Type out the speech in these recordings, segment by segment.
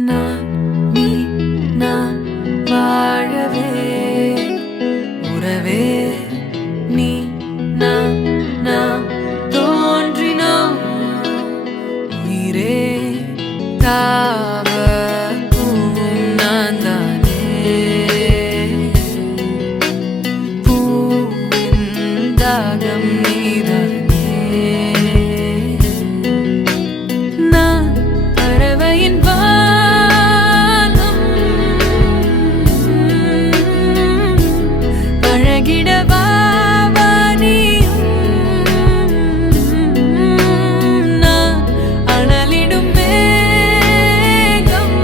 நான் நீ நான் வாழவே உறவே நீ நான் நாம் தோன்றினோம் உயிரே தாவ பூவும் நான் தானே பூவின் தாகம் நீதானே நான் பறவையின் பழகிடவா நான் அனலிடும் மேகம்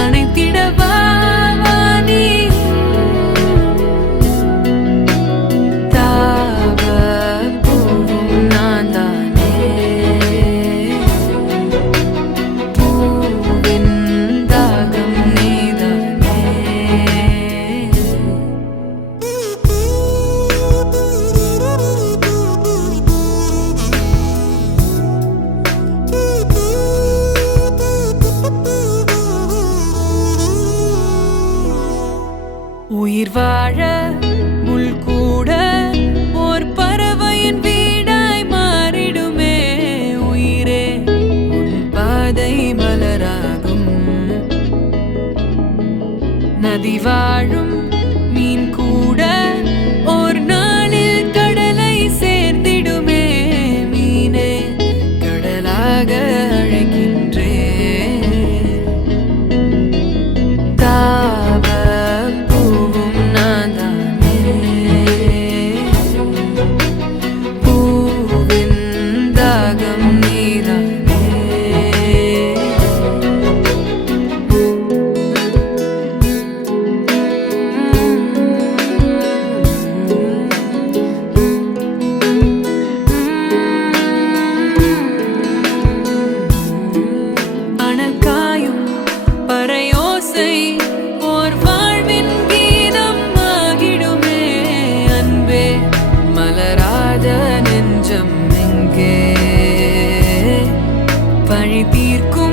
அணைத்திடவா தாவ பூவும் நான் தானே பூவின் தாகம் நீதானே உயிர் வாழ முள் கூட ஓர் பறவையின் வீடாய் மாறிடுமே உயிரே உன் பாதை மலராகும் நதி வாழும் மீன் கூட ஓர் நாளில் கடலை சேர்ந்திடுமே மீனே கடலாக அழைக்கின்றே தாவ பூவும் நான் தானே பூவின் தாகம் நீதானே அனக்காயும் பறையோசை ஓர் வாழ்வின் கீதம் ஆகிடுமே அன்பே மலராத நெஞ்சம் எங்கே பழி தீர்க்கும்